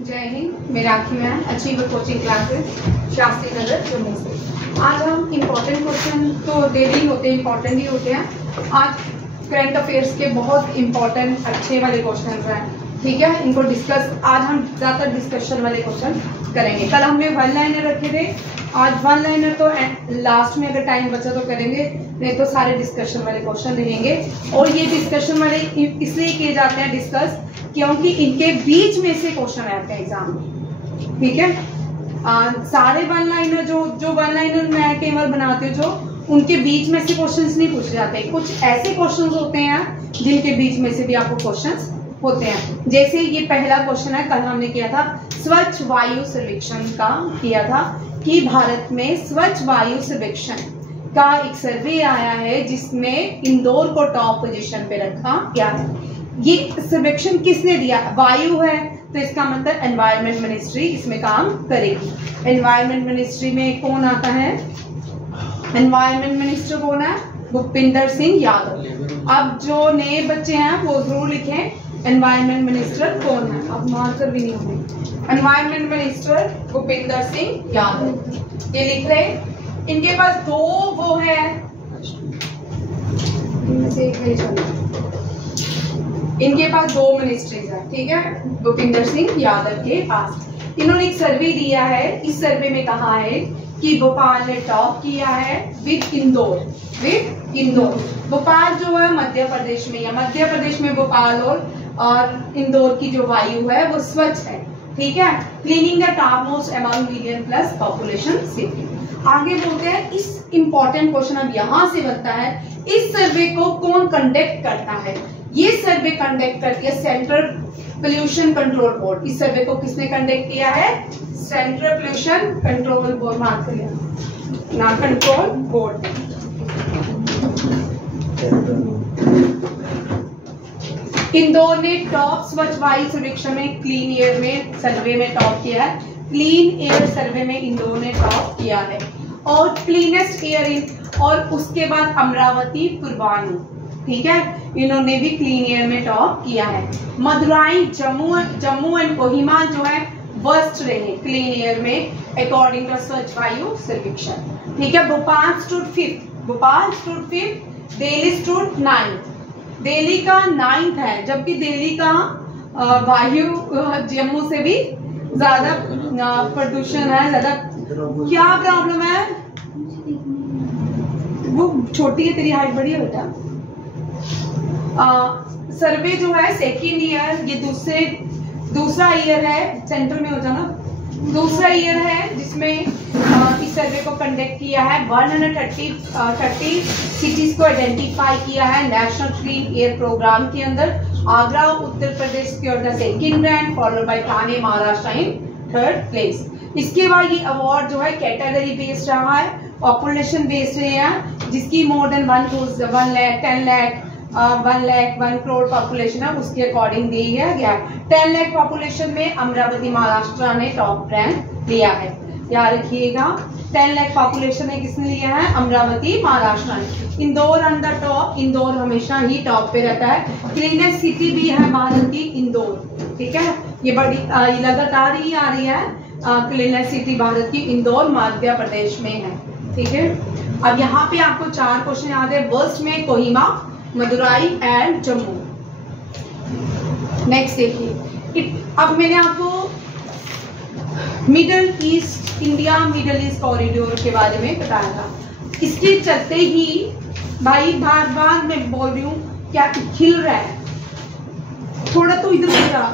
जय हिंद। मेरा आखिर है achiever coaching classes Shastri Nagar Jammu से। आज हम इम्पोर्टेंट क्वेश्चन तो डेली होते हैं, इम्पोर्टेंट ही होते हैं। आज करंट अफेयर्स के बहुत इम्पोर्टेंट अच्छे वाले क्वेश्चन हैं, ठीक है। इनको डिस्कस आज हम ज़्यादातर डिस्कशन वाले क्वेश्चन करेंगे। कल हमने वन लाइनर रखे थे, आज वन लाइनर तो लास्ट में अगर टाइम बचा तो करेंगे, नहीं तो सारे डिस्कशन वाले क्वेश्चन रहेंगे। और ये डिस्कशन वाले इसलिए किए जाते हैं डिस्कस क्योंकि इनके बीच में से क्वेश्चन आते हैं एग्जाम में, ठीक है। सारे वन लाइनर जो वन लाइनर मैं केवल बनाती हूँ, जो उनके बीच में से क्वेश्चंस नहीं पूछे जाते। कुछ ऐसे क्वेश्चंस होते हैं जिनके बीच में से भी आपको क्वेश्चंस होते हैं। जैसे ये पहला क्वेश्चन है, कल हमने किया था स्वच्छ वायु सर्वेक्षण का, किया था कि भारत में स्वच्छ वायु सर्वेक्षण का एक सर्वे आया है जिसमें इंदौर को टॉप पोजीशन पे रखा गया है। ये सर्वेक्षण किसने दिया? वायु है तो इसका मतलब एनवायरमेंट मिनिस्ट्री इसमें काम करेगी। एनवायरमेंट मिनिस्ट्री में कौन आता है? एनवायरमेंट मिनिस्टर कौन है? भूपिंदर सिंह यादव। अब जो नए बच्चे हैं वो जरूर लिखें एनवायरमेंट मिनिस्टर कौन है। अब मार्कर भी नहीं होंगे। एनवायरमेंट मिनिस्टर भूपिंदर सिंह यादव, ये लिख रहे। इनके पास दो वो है, इनके पास दो मिनिस्ट्रीज है, ठीक है, भूपिंदर सिंह यादव के पास। इन्होंने एक सर्वे दिया है। इस सर्वे में कहा है कि भोपाल ने टॉप किया है विद इंदौर। भोपाल जो है मध्य प्रदेश में, या मध्य प्रदेश में भोपाल और इंदौर की जो वायु है वो स्वच्छ है, ठीक है। Cleaning the top most among million plus population city. आगे बोलते हैं इस इंपॉर्टेंट क्वेश्चन अब यहां से बनता है, इस सर्वे को कौन कंडक्ट करता है? ये सर्वे कंडक्ट करती है सेंट्रल पोल्यूशन कंट्रोल बोर्ड। इस सर्वे को किसने कंडक्ट किया है? Central pollution control board, mark कर लिया ना, कंट्रोल बोर्ड। इंदौर ने टॉप स्वच्छ वायु सर्वेक्षण में क्लीन एयर में सर्वे में टॉप किया है। क्लीन एयर सर्वे में इंदौर ने टॉप किया है। और क्लीनेस्ट एयर इन, और उसके बाद अमरावती पूर्वानु, ठीक है, इन्होंने भी क्लीन एयर में टॉप किया है। मदुराई जम्मू एंड कोहिमा जो है वर्स्ट रहे क्लीन एयर में अकॉर्डिंग टू स्वच्छ वायु सर्वेक्षण, ठीक है। Bhopal stood fifth, Delhi stood 9th। Delhi का 9th है, जबकि दिल्ली का वायु जम्मू से भी ज्यादा प्रदूषण है, ज्यादा। क्या प्रॉब्लम है? वो छोटी है, तेरी हाइट बड़ी है बेटा। सर्वे जो है सेकेंड ईयर, ये दूसरा ईयर है, सेंटर में हो जाना, दूसरा ईयर है जिसमें इस सर्वे को कंडक्ट किया है। 130 सिटीज को आइडेंटिफाई किया है नेशनल क्लीन एयर प्रोग्राम के अंदर। Agra Uttar Pradesh secured the second rank, followed by Thane Maharashtra in third place। इसके बाद ये अवार्ड जो है कैटेगरी बेस्ड रहा है, पॉपुलेशन बेस्ड रहे हैं, जिसकी more than 1 lakh 10 lakh 1 crore population है, उसके अकॉर्डिंग दिया गया है। 10 लाख पॉपुलेशन में अमरावती महाराष्ट्र ने टॉप रैंक लिया है, याद रखिएगा। 10 लाख पॉपुलेशन में किसने लिया है? अमरावती महाराष्ट्र ने। Indore on the top, Indore हमेशा ही टॉप पे रहता है। क्लीनेस्ट सिटी भी है भारत की इंदौर, ठीक है। ये बड़ी लगातार ही आ रही है। क्लीनेस्ट सिटी भारत की इंदौर मध्य प्रदेश में है, ठीक है। अब यहाँ पे आपको 4 क्वेश्चन याद है। वर्स्ट में कोहिमा, मदुराई एंड जम्मू। नेक्स्ट देखिए, अब मैंने आपको middle east, India middle east corridor के बारे में बताया था। इसके चलते ही भाई बार बार मैं बोल रही हूँ क्या खिल रहा है, थोड़ा तो इधर हो जा।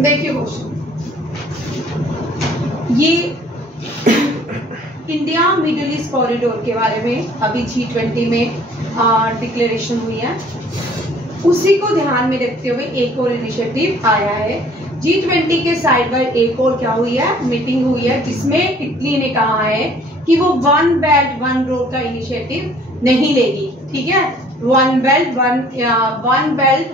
देखिए क्वेश्चन, ये इंडिया मिडिल ईस्ट कॉरिडोर के बारे में अभी G20 में डिक्लेरेशन हुई है, उसी को ध्यान में रखते हुए एक और इनिशिएटिव आया है। G20 के साइड पर एक और क्या हुई है? मीटिंग हुई है, जिसमें इटली ने कहा है कि वो वन बेल्ट वन रोड का इनिशिएटिव नहीं लेगी, ठीक है। वन बेल्ट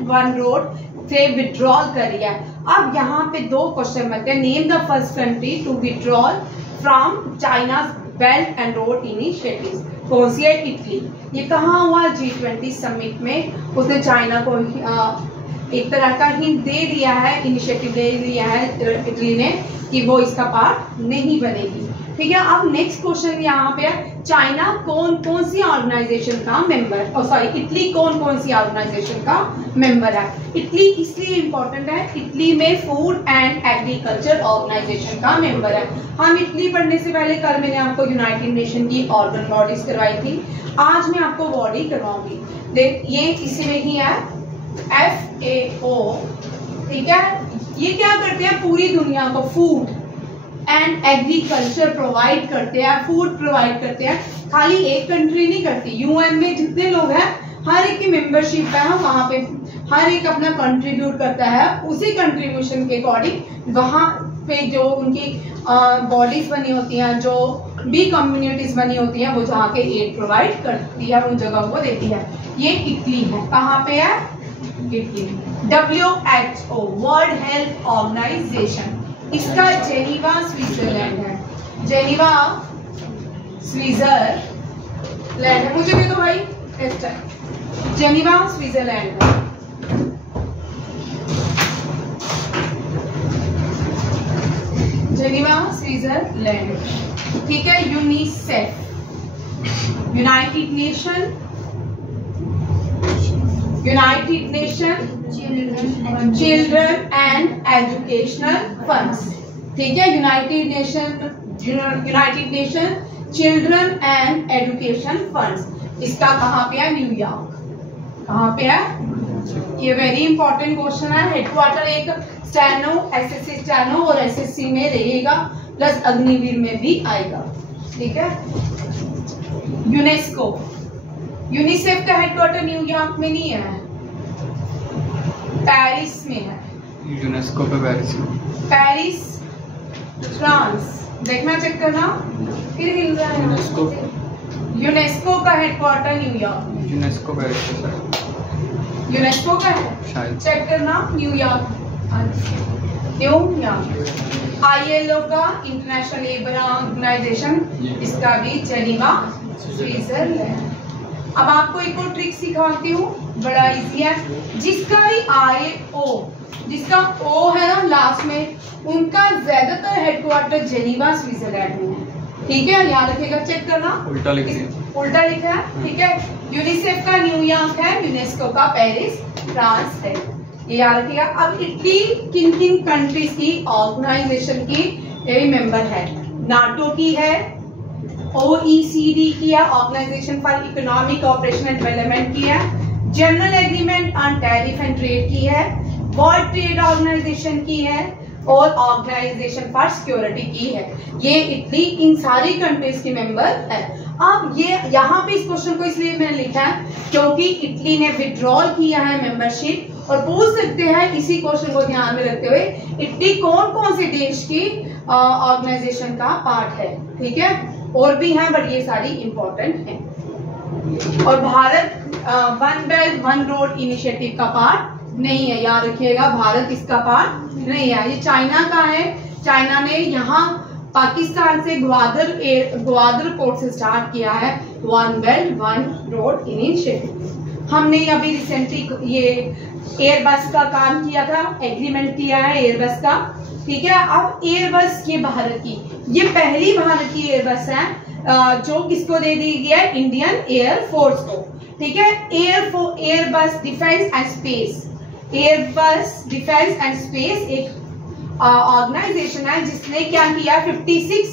वन रोड से विड्रॉल कर रही है। अब यहाँ पे 2 क्वेश्चन बनते हैं। Name the first country to withdrawal from China belt and road initiatives. कौन सी है? इटली। ये कहाँ हुआ? G20 समिट में। उसने चाइना को एक तरह का हिंट दे दिया है, इनिशिएटिव दे दिया है इटली ने कि वो इसका पार्ट नहीं बनेगी। ठीक है, अब नेक्स्ट क्वेश्चन यहाँ पे है, चाइना कौन कौन सी ऑर्गेनाइजेशन का मेंबर, इटली कौन कौन सी ऑर्गेनाइजेशन का मेंबर है? इटली इसलिए इंपॉर्टेंट है, इटली में फूड एंड एग्रीकल्चर ऑर्गेनाइजेशन का मेंबर है। हम इटली पढ़ने से पहले कल मैंने आपको यूनाइटेड नेशन की ऑर्गन बॉडीज करवाई थी, आज मैं आपको बॉडी करवाऊंगी। देख ये इसी में ही है, FAO। ठीक है, ये क्या करते हैं? पूरी दुनिया को फूड एंड एग्रीकल्चर प्रोवाइड करते हैं, फूड प्रोवाइड करते हैं। खाली एक कंट्री नहीं करती, यूएन में जितने लोग हैं हर एक की मेंबरशिप है, वहां पे हर एक अपना कंट्रीब्यूट करता है, उसी कंट्रीब्यूशन के अकॉर्डिंग वहां पे जो उनकी बॉडीज बनी होती हैं, जो भी कम्युनिटीज बनी होती हैं, वो जहाँ के एड प्रोवाइड करती है, उन जगहों को देती है। ये इटली है, कहाँ पे है? Italy. WHO world health organization, इसका जेनीवा स्विट्जरलैंड है, जेनीवा स्विट्जरलैंड है। मुझे भी तो भाई जेनीवा स्विट्जरलैंड है। Geneva Switzerland. ठीक है, UNICEF, United nation children and educational funds. ठीक है, United nation children and education funds. इसका कहाँ पे है? न्यूयॉर्क। कहाँ पे है? ये वेरी इंपॉर्टेंट क्वेश्चन है। हेडक्वार्टर एक स्टेनो, SSC स्टेनो और SSC में रहेगा, प्लस अग्निवीर में भी आएगा। ठीक है, यूनेस्को, यूनिसेफ का हेडक्वार्टर न्यूयॉर्क में नहीं है, पेरिस में है। यूनेस्को पे पेरिस फ्रांस। देखना, चेक करना, फिर हिल रहा है। यूनेस्को का हेडक्वार्टर न्यूयॉर्क। यूनेस्को पेरिस पे यूनेस्को का है शायद, चेक करना। न्यूयॉर्क। ILO का इंटरनेशनल लेबर ऑर्गेनाइजेशन, इसका भी जेनीवा स्विट्जरलैंड। अब आपको एक और ट्रिक सिखाती हूँ, बड़ा इजी है। जिसका भी IO, जिसका O है ना लास्ट में, उनका ज्यादातर हेडक्वार्टर जेनीवा स्विट्जरलैंड में है। ठीक है, याद रखिएगा, चेक करना। उल्टा लिख दिया, उल्टा लिखा है। ठीक है, यूनिसेफ का न्यूयॉर्क है, यूनेस्को का पेरिस फ्रांस है, ये याद रखिएगा। अब इटली किन किन कंट्रीज की ऑर्गेनाइजेशन की मेंबर है? नाटो की है, OECD की है, organization for economic cooperation and development की है, general agreement on tariff and trade की है, वर्ल्ड ट्रेड ऑर्गेनाइजेशन की है, और ऑर्गेनाइजेशन फॉर सिक्योरिटी की है। ये इटली इन सारी कंट्रीज की मेंबर है। अब ये यहाँ पे इस क्वेश्चन को इसलिए मैंने लिखा है क्योंकि इटली ने विड्रॉल किया है मेंबरशिप, और पूछ सकते हैं इसी क्वेश्चन को ध्यान में रखते हुए इटली कौन कौन से देश की ऑर्गेनाइजेशन का पार्ट है। ठीक है, और भी हैं बट ये सारी इंपॉर्टेंट हैं। और Bharat one belt one road initiative का पार्ट नहीं है, याद रखिएगा, भारत इसका पार्ट नहीं है। ये चाइना का है, चाइना ने यहाँ पाकिस्तान से ग्वादर पोर्ट से स्टार्ट किया है one belt one road initiative. हमने अभी रिसेंटली ये एयरबस का काम किया था, एग्रीमेंट किया है एयरबस का। ठीक है, अब एयरबस ये भारत की, ये पहली भारत की एयरबस है जो किसको दे दी गई है? इंडियन एयरफोर्स को। ठीक है, Airbus defence and space, Airbus defence and space एक ऑर्गेनाइजेशन है जिसने क्या किया 56।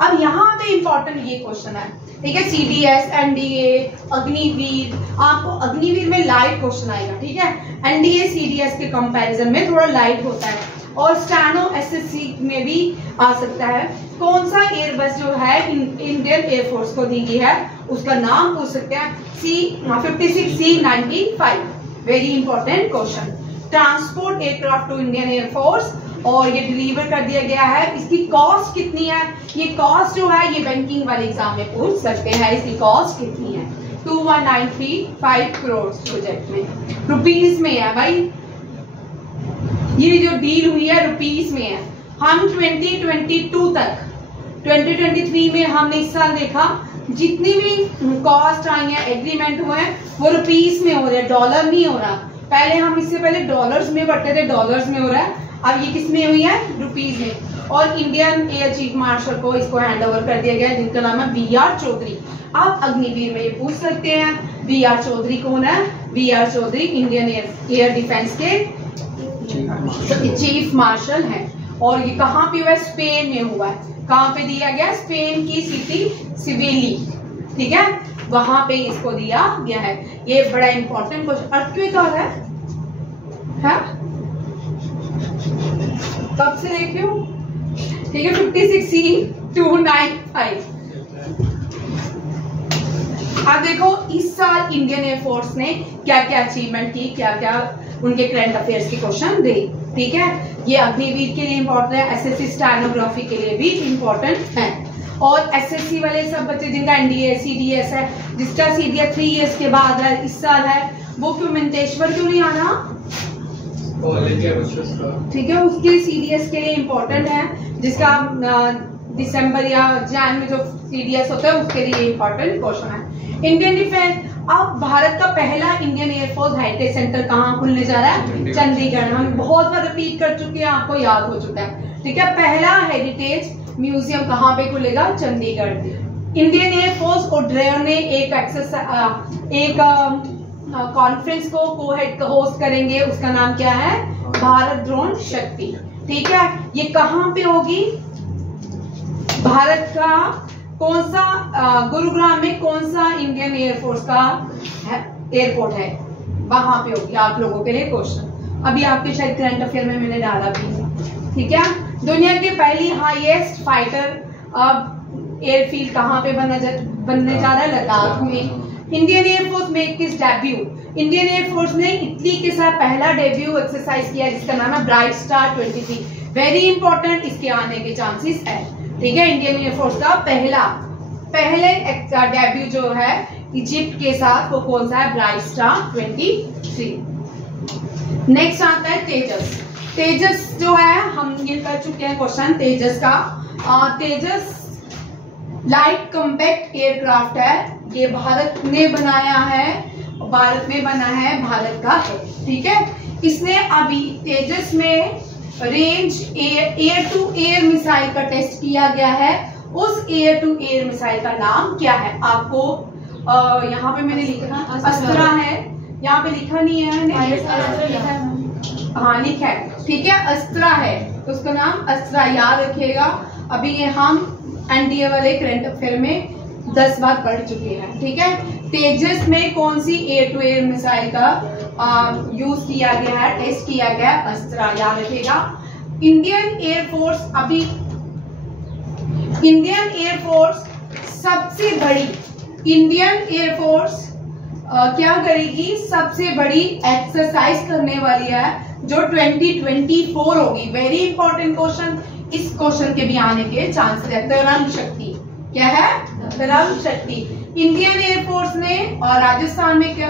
अब यहाँ पे इंपॉर्टेंट ये क्वेश्चन है, ठीक है, CDS, NDA, अग्निवीर, आपको अग्निवीर में लाइट क्वेश्चन आएगा। ठीक है, NDA CDS के कंपैरिजन में थोड़ा लाइट होता है, और स्टैनो SSC में भी आ सकता है। कौन सा एयरबस जो है इंडियन एयरफोर्स को दी गई है, उसका नाम पूछ सकते हैं। 56 C95, very important question. Transport aircraft to Indian Air Force, और ये डिलीवर कर दिया गया है। इसकी कॉस्ट कितनी है? ये कॉस्ट जो है ये बैंकिंग वाले एग्जाम में पूछ सकते हैं, इसकी कॉस्ट कितनी है? 21,935 करोड़ प्रोजेक्ट में, रुपीस में है भाई, ये जो डील हुई है रुपीस में है। हम 2022 तक 2023 में हमने इस साल देखा जितनी भी कॉस्ट आई है, एग्रीमेंट हुए हैं, वो रुपीस में हो रहे हैं, डॉलर नहीं हो रहा। पहले हम इससे पहले डॉलर्स में बढ़ते थे, डॉलर्स में हो रहा है, अब ये किस में हुई है, रुपीस में। और इंडियन एयर चीफ मार्शल को इसको हैंड ओवर कर दिया गया, जिनका नाम है BR चौधरी। आप अग्निवीर में ये पूछ सकते हैं BR चौधरी कौन है। BR Chaudhary Indian air defence के चीफ मार्शल हैं। और ये कहाँ पे हुआ है, स्पेन में हुआ है। कहाँ पे दिया गया, स्पेन की सिटी सिविली, ठीक है, वहां पे इसको दिया गया है। ये बड़ा इंपॉर्टेंट क्वेश्चन। अर्थक्वेक आ रहा है कब से देख रहे हो, ठीक है, 56C295। अब देखो इस साल इंडियन एयरफोर्स ने क्या क्या अचीवमेंट की, क्या क्या उनके करंट अफेयर्स के क्वेश्चन दे, ठीक है। ये अग्निवीर के लिए इंपॉर्टेंट है, SSC स्टेनोग्राफी के लिए भी इंपॉर्टेंट है। और SSC वाले सब बच्चे जिनका NDA CDS है, जिसका CDS 3 इयर्स के बाद है, इस साल है, वो क्यों मंतेश्वर क्यों नहीं आना, ठीक है, उसके CDS के लिए इंपॉर्टेंट है, जिसका दिसंबर या जैन में जो CDS होता है उसके लिए इंपॉर्टेंट क्वेश्चन है। इंडियन डिफेंस, अब भारत का पहला इंडियन एयरफोर्स हेरिटेज सेंटर कहाँ खुलने जा रहा है, चंडीगढ़। हम बहुत बार रिपीट कर चुके हैं, आपको याद हो चुका है, ठीक है। पहला हेरिटेज म्यूजियम कहाँ पे खुलेगा, चंडीगढ़। इंडियन एयरफोर्स और ड्रेयर ने एक कॉन्फ्रेंस को होस्ट करेंगे, उसका नाम क्या है, भारत ड्रोन शक्ति, ठीक है। ये कहाँ पे होगी, भारत का कौन सा गुरुग्राम में कौन सा इंडियन एयरफोर्स का एयरपोर्ट है, वहां पे होगी। आप लोगों के लिए क्वेश्चन, अभी आपके शायद करंट अफेयर में मैंने डाला भी है, ठीक है। दुनिया की पहली हाईएस्ट फाइटर एयरफील्ड कहाँ पे बनने जा रहा है, लद्दाख में। इंडियन एयरफोर्स में किस डेब्यू, इंडियन एयरफोर्स ने इटली के साथ पहला डेब्यू एक्सरसाइज किया, जिसका नाम है ब्राइट स्टार 23। वेरी इंपॉर्टेंट, इसके आने के चांसेस है, ठीक है। इंडियन एयरफोर्स का पहले डेब्यू जो है इजिप्ट के साथ, वो कौन सा है, ब्राइट स्टार 23। नेक्स्ट आता है तेजस। तेजस जो है हम ये कर चुके हैं क्वेश्चन तेजस का। तेजस लाइट कॉम्पैक्ट एयरक्राफ्ट है, ये भारत ने बनाया है, भारत में बना है, भारत का है, ठीक है। इसने अभी तेजस में range air to air missile का टेस्ट किया गया है। उस एयर टू एयर मिसाइल का नाम क्या है, आपको यहाँ पे मैंने लिखा अस्त्रा है, यहाँ पे लिखा नहीं है, हाँ लिखा है, ठीक है, अस्त्रा है, तो उसका नाम अस्त्रा याद रखिएगा। अभी ये हम NDA वाले करंट अफेयर में 10 बार पढ़ चुके हैं, ठीक है। तेजस में कौन सी एयर टू एयर मिसाइल का यूज किया गया है, टेस्ट किया गया है, अस्त्रा याद रखिएगा। इंडियन एयरफोर्स, अभी इंडियन एयरफोर्स सबसे बड़ी, इंडियन एयरफोर्स क्या करेगी, सबसे बड़ी एक्सरसाइज करने वाली है जो 2024 होगी। वेरी इंपॉर्टेंट क्वेश्चन, इस क्वेश्चन के भी आने के चांसेस है। तरंग शक्ति क्या है, तरंग शक्ति। इंडियन एयरफोर्स ने और राजस्थान में क्या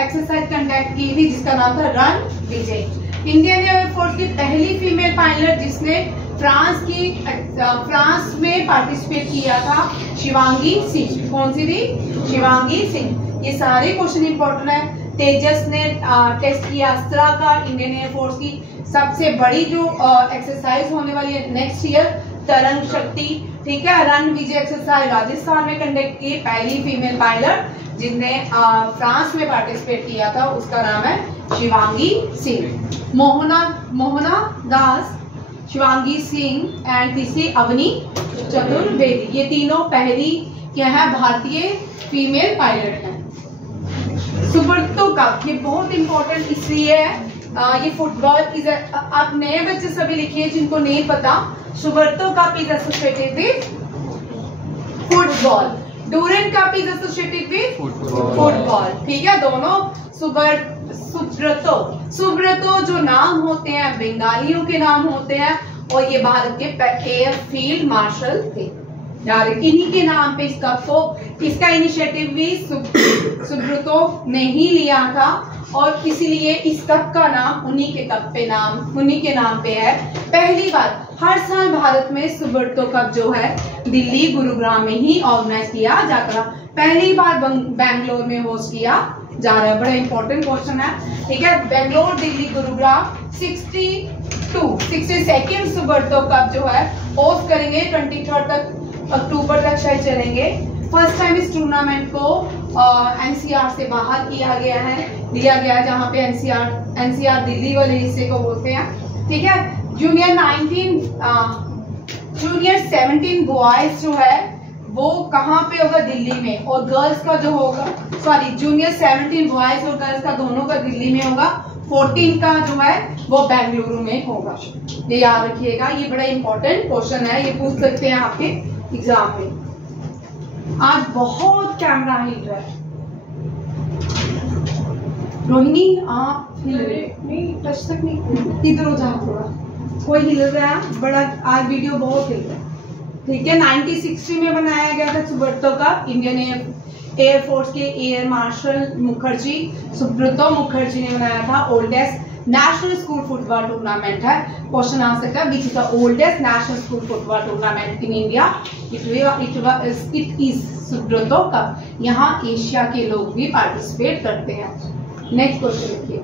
एक्सरसाइज कंडक्ट की थी, जिसका नाम था रण विजय। इंडियन एयरफोर्स की पहली फीमेल पायलट जिसने फ्रांस में पार्टिसिपेट किया था, शिवांगी सिंह। कौन सी थी, शिवांगी सिंह। ये सारे क्वेश्चन इंपॉर्टेंट है। तेजस ने टेस्ट किया अस्त्रा का, इंडियन एयरफोर्स की सबसे बड़ी जो एक्सरसाइज होने वाली है नेक्स्ट ईयर, तरंग शक्ति, ठीक है। रण विजय एक्सरसाइज राजस्थान में कंडक्ट की, पहली फीमेल पायलट जिसने फ्रांस में पार्टिसिपेट किया था, उसका नाम है शिवांगी सिंह। मोहना दास, शिवांगी सिंह एंड तीसरी अवनी चतुर्वेदी, ये तीनों पहली क्या है, भारतीय फीमेल पायलट है। सुब्रतो कप, ये बहुत इंपॉर्टेंट इसलिए है, ये फुटबॉल इज, आप नए बच्चे सभी लिखिए जिनको नहीं पता, Subroto Cup is associated with football, Durand Cup is associated with football, ठीक है। दोनों सुब्रतो जो नाम होते हैं बंगालियों के नाम होते हैं, और ये भारत के एयर फील्ड मार्शल थे, यार इन्हीं के नाम पे इस कप को, इसका इनिशिएटिव भी सुब्रतो ने ही लिया था और इसीलिए इस कप का नाम उन्हीं के नाम पे है। पहली बार हर साल भारत में सुब्रतो कप जो है दिल्ली गुरुग्राम में ही ऑर्गेनाइज किया जाता था। पहली बार बेंगलोर में होस्ट किया जा रहा है। बड़ा इंपॉर्टेंट क्वेश्चन है, ठीक है। बेंगलोर, दिल्ली, गुरुग्राम 62 सुब्रतो कप जो है होस्ट करेंगे। 23 अक्टूबर तक शायद चलेंगे। फर्स्ट टाइम इस टूर्नामेंट को एनसीआर से बाहर लिया गया है, जहाँ पे एनसीआर दिल्ली वाले हिस्से को बोलते हैं, ठीक है। जूनियर 17 बॉयज जो है वो कहाँ पे होगा? दिल्ली में। और गर्ल्स का जो होगा, जूनियर 17 बॉयज और गर्ल्स का दोनों का दिल्ली में होगा। 14 का जो है वो बेंगलुरु में होगा। ये याद रखिएगा, ये बड़ा इंपॉर्टेंट क्वेश्चन है, ये पूछ सकते हैं आपके एग्जाम में। आज बहुत कैमरा हिल रहा है। रोहिणी आप हिल रहे नहीं, टच तक नहीं, इधर हो जाओ थोड़ा। कोई हिल रहा है बड़ा, आज वीडियो बहुत हिल रहा है, ठीक है। 1960 में बनाया गया था सुब्रतो का। इंडियन एयरफोर्स के एयर मार्शल सुब्रतो मुखर्जी ने बनाया था। Oldest national school football tournament है। क्वेश्चन आ सकता है, which is the oldest national school football tournament in India? It is Subroto Cup. यहाँ एशिया के लोग भी पार्टिसिपेट करते हैं। नेक्स्ट क्वेश्चन देखिए।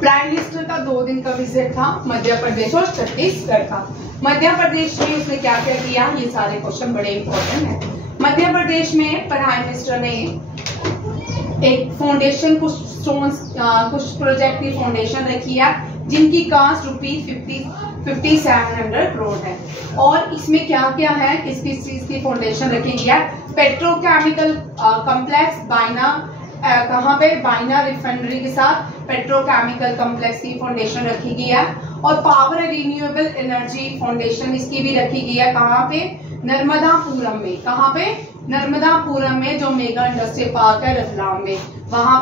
प्राइम मिनिस्टर का 2 दिन का विजिट था मध्य प्रदेश और छत्तीसगढ़ का। मध्य प्रदेश में उसने क्या क्या किया, ये सारे क्वेश्चन बड़े इंपॉर्टेंट हैं। मध्य प्रदेश में प्राइम मिनिस्टर ने एक फाउंडेशन, कुछ प्रोजेक्ट की फाउंडेशन रखी है जिनकी कास्ट ₹5700 करोड़ है। और इसमें क्या क्या है, किस किस चीज की फाउंडेशन रखी गई है? पेट्रोकेमिकल कॉम्प्लेक्स कहाँ पे? बाइना रिफाइनरी के साथ पेट्रोकेमिकल कॉम्प्लेक्स की फाउंडेशन रखी गई है। और पावर रिन्यूएबल एनर्जी फाउंडेशन इसकी भी रखी गई है। कहाँ पे? नर्मदापुरम में। कहाँ पे? नर्मदापुरम में, जो मेगा इंडस्ट्रियल पार्क है रतलाम में, वहां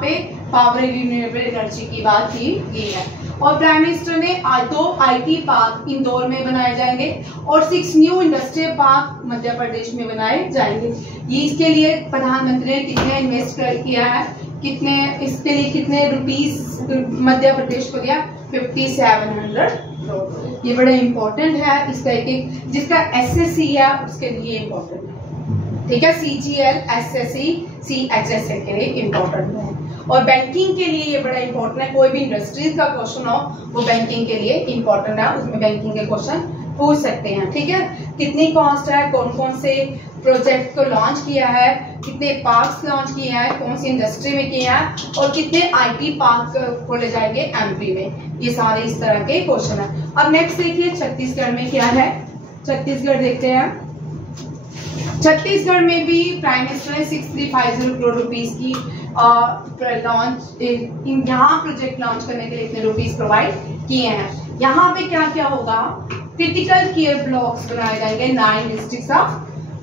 पे पावर रिन्यूएबल एनर्जी की बात की गई है। और प्राइम मिनिस्टर ने 2 IT पार्क इंदौर में बनाए जाएंगे और 6 new industrial park Madhya Pradesh में बनाए जाएंगे। ये इसके लिए प्रधानमंत्री ने कितने इन्वेस्ट किया है, इसके लिए कितने रुपीस मध्य प्रदेश को दिया? 5700 करोड़। ये बड़ा इंपॉर्टेंट है। इसका एक जिसका SSC है उसके लिए इम्पोर्टेंट है, ठीक है। CGL, SSC, CHSL के लिए इम्पोर्टेंट है। और बैंकिंग के लिए ये बड़ा इंपॉर्टेंट है। कोई भी इंडस्ट्रीज का क्वेश्चन हो वो बैंकिंग के लिए इम्पोर्टेंट है, उसमें बैंकिंग के क्वेश्चन पूछ सकते हैं, ठीक है। कितनी कॉस्ट है, कौन कौन से प्रोजेक्ट को लॉन्च किया है, कितने पार्क्स लॉन्च किए हैं, कौन सी इंडस्ट्री में किए हैं, और कितने IT पार्क खोले जाएंगे MP में। ये सारे इस तरह के क्वेश्चन है। अब नेक्स्ट देखिए छत्तीसगढ़ में क्या है। छत्तीसगढ़ देखते हैं। छत्तीसगढ़ में भी प्राइम मिनिस्टर ने 6350 करोड़ रुपीस की यहाँ प्रोजेक्ट लॉन्च करने के लिए इतने रुपीस प्रोवाइड किए हैं। यहाँ पे क्या क्या होगा? क्रिटिकल केयर ब्लॉक्स बनाए जाएंगे 9 डिस्ट्रिक्ट्स ऑफ,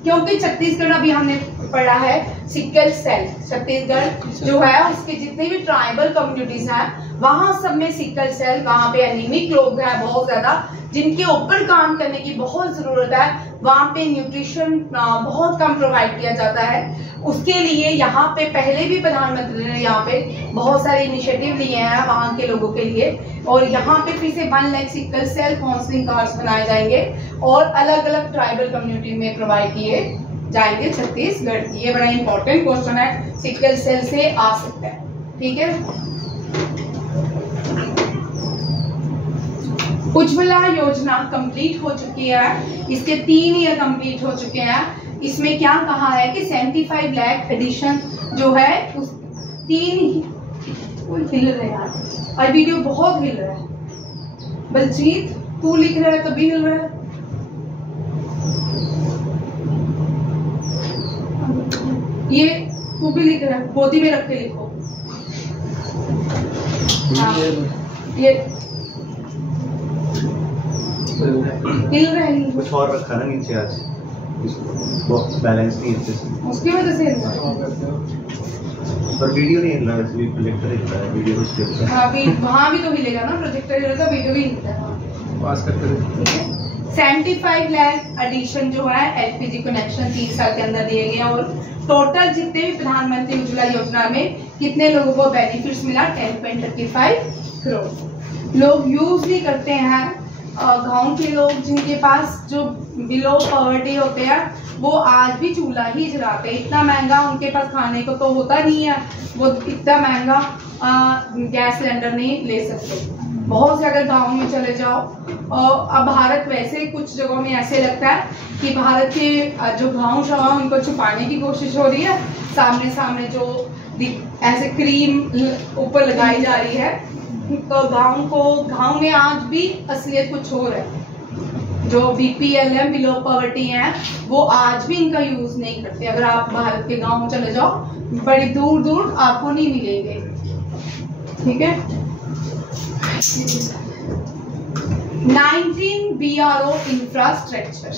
क्योंकि छत्तीसगढ़ अभी हमने पढ़ा है सिकल सेल। छत्तीसगढ़ जो है उसके जितने भी ट्राइबल कम्युनिटीज हैं वहां सब में सिकल सेल, वहां पे एनीमिक लोग हैं बहुत ज्यादा, जिनके ऊपर काम करने की बहुत जरूरत है। वहां पे न्यूट्रिशन बहुत कम प्रोवाइड किया जाता है। उसके लिए यहाँ पे पहले भी प्रधानमंत्री ने यहाँ पे बहुत सारे इनिशिएटिव लिए हैं वहां के लोगों के लिए। और यहाँ पे फिर से 1 lakh sickle cell counselling cards बनाए जाएंगे और अलग अलग ट्राइबल कम्युनिटी में प्रोवाइड किए जाएंगे छत्तीसगढ़। ये बड़ा इंपॉर्टेंट क्वेश्चन है, सिकल सेल से आ सकता है, ठीक है। उज्ज्वला योजना कंप्लीट हो चुकी है, इसके 3 ईयर कंप्लीट हो चुके हैं। इसमें क्या कहा है कि 75 लाख एडिशन जो है उस 3 हिल रहे हैं और वीडियो बहुत हिल रहा है। बलजीत तू लिख रहा है तभी हिल रहा है। ये तू भी लिख रहा है, गोदी में रख के लिखो। ये हिल रहा है, कुछ और रखा ना नीचे आज, बैलेंस नहीं है उसकी वजह से पर वीडियो नहीं हिल रहा है, इसलिए प्रोजेक्टर हिल रहा है, वीडियो उस पे। हाँ, वहाँ भी तो हिलेगा ना, प्रोजेक्टर हिलेगा वीडियो भी हिलता है। पास करके ठीक है। 75 लाख एडिशन जो है एलपीजी कनेक्शन 3 साल के अंदर दिए गए और टोटल जितने भी प्रधानमंत्री उज्ज्वला योजना में कितने लोगों को बेनिफिट्स मिला 10.35 करोड़। लोग यूज भी करते हैं, गांव के लोग जिनके पास जो बिलो पॉवर्टी होते हैं वो आज भी चूल्हा ही जलाते हैं। इतना महंगा उनके पास खाने को तो होता नहीं है, वो इतना महंगा गैस सिलेंडर नहीं ले सकते। बहुत से अगर गाँव में चले जाओ, अब भारत वैसे कुछ जगहों में ऐसे लगता है कि भारत के जो गाँव जो है उनको छुपाने की कोशिश हो रही है, सामने सामने जो ऐसे क्रीम ऊपर लगाई जा रही है, तो गांव में आज भी असलियत कुछ और है। जो बीपीएल है, बिलो पॉवर्टी है, वो आज भी इनका यूज नहीं करते। अगर आप भारत के गांव चले जाओ, बड़ी दूर दूर आपको नहीं मिलेंगे। ठीक है, 19 BRO इंफ्रास्ट्रक्चर।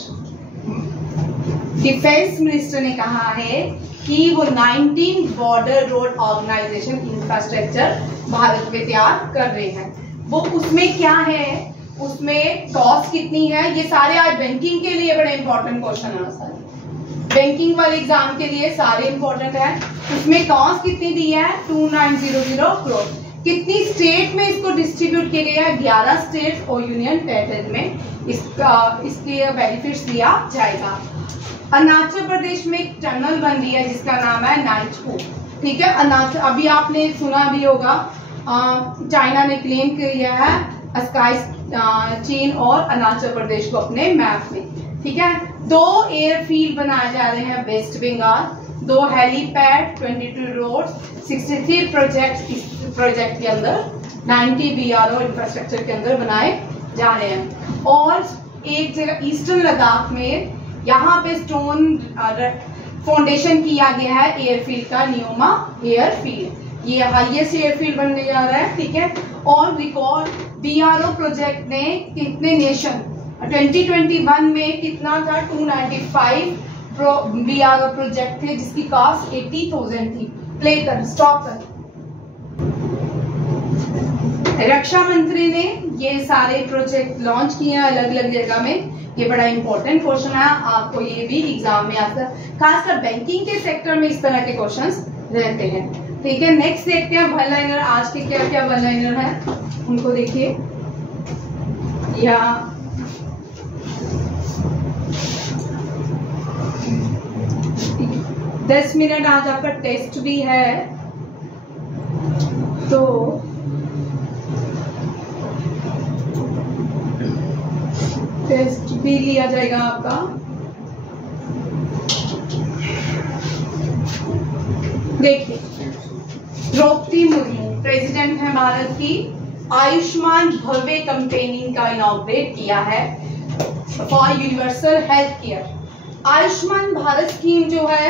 डिफेंस मिनिस्टर ने कहा है कि वो 19 border road organization infrastructure Bharat में तैयार कर रहे हैं। वो उसमें क्या है, उसमें कॉस्ट कितनी है, ये सारे आज बैंकिंग के लिए बड़े इंपॉर्टेंट क्वेश्चन है। सारे बैंकिंग वाले एग्जाम के लिए सारे इंपॉर्टेंट है। उसमें कॉस्ट कितनी दी है 2900 करोड़। कितनी स्टेट में इसको डिस्ट्रीब्यूट किया गया है, 11 स्टेट और यूनियन टेरिटरी में इसके बेनिफिट्स दिया जाएगा। अरुणाचल प्रदेश में एक टनल बन रही है जिसका नाम है नाइचकू। ठीक है, अरुणाचल, अभी आपने सुना भी होगा, चाइना ने क्लेम किया है स्काई चीन और अरुणाचल प्रदेश को अपने मैप में। ठीक है, 2 एयरफील्ड बनाए जा रहे हैं West Bengal, 2 helipad, 22 road, 63 project के अंदर 90 BRO इंफ्रास्ट्रक्चर के अंदर बनाए जा रहे हैं। और एक जगह ईस्टर्न लद्दाख में यहाँ पे स्टोन फाउंडेशन किया गया है एयरफील्ड का, न्यूमा एयरफील्ड। ये हाईएस्ट एयरफील्ड बनने जा रहा है। ठीक है, और रिकॉर्ड BRO प्रोजेक्ट ने कितने नेशन 2021 में कितना था 295 BRO प्रोजेक्ट थे जिसकी कॉस्ट 80,000 थी। प्ले कर, स्टॉप कर। रक्षा मंत्री ने ये सारे प्रोजेक्ट लॉन्च किए हैं अलग अलग जगह में। ये बड़ा इंपॉर्टेंट क्वेश्चन है, आपको ये भी एग्जाम में आता है, खासकर बैंकिंग के सेक्टर में इस तरह के क्वेश्चंस रहते हैं। ठीक है, नेक्स्ट देखते हैं वन लाइनर। आज के क्या क्या वन लाइनर है उनको देखिए। या 10 मिनट आज आपका टेस्ट भी है, तो टेस्ट भी लिया जाएगा आपका। देखिए, द्रौपदी मुर्मू प्रेसिडेंट है भारत की, आयुष्मान भव्य कैंपेनिंग का इनॉग्रेट किया है for universal health care. Ayushman Bharat scheme जो है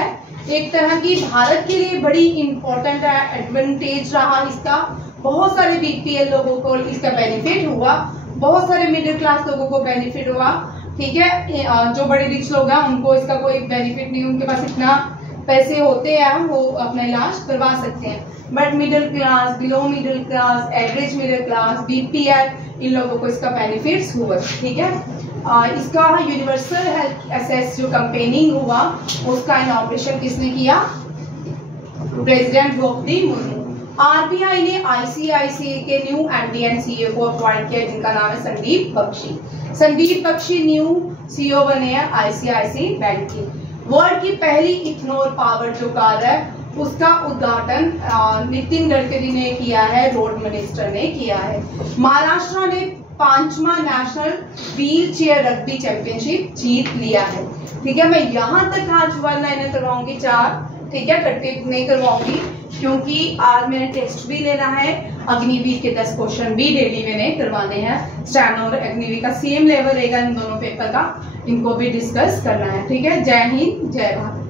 एक तरह की भारत के लिए बड़ी इंपॉर्टेंट है, एडवांटेज रहा इसका। बहुत सारे बीपीएल लोगों को इसका बेनिफिट हुआ, बहुत सारे मिडिल क्लास लोगों को बेनिफिट हुआ। ठीक है, जो बड़े रिच लोग हैं उनको इसका कोई बेनिफिट नहीं, उनके पास इतना पैसे होते हैं वो अपना इलाज करवा सकते हैं। But middle class, below middle class, average middle class, BPL, इन लोगों को इसका बेनिफिट्स हुआ। ठीक है, इसका यूनिवर्सल हेल्थ एसेस जो कैंपेनिंग हुआ उसका इनॉग्रेशन किसने किया, प्रेसिडेंट द्रौपदी मुर्मू। आरबीआई ने आईसीआईसीआई के न्यू एमडी एंड सीईओ को अपॉइंट किया जिनका नाम है संदीप बख्शी। संदीप बख्शी न्यू सीईओ बने हैं आईसीआईसीआई बैंक की। वर्ल्ड की पहली इथेनॉल पावर जो कार है उसका उद्घाटन नितिन गडकरी ने किया है, रोड मिनिस्टर ने किया है। महाराष्ट्र ने 5वां national wheelchair rugby championship जीत लिया है। ठीक है, मैं यहाँ तक आज वन लाइनर करवाऊंगी 4। ठीक है, इकट्ठे नहीं करवाऊंगी क्योंकि आज मैंने टेस्ट भी लेना है, अग्निवीर के 10 क्वेश्चन भी डेली मैंने करवाने हैं। स्टैनो और अग्निवीर का सेम लेवल रहेगा इन दोनों पेपर का, इनको भी डिस्कस करना है। ठीक है, जय हिंद, जय भारत।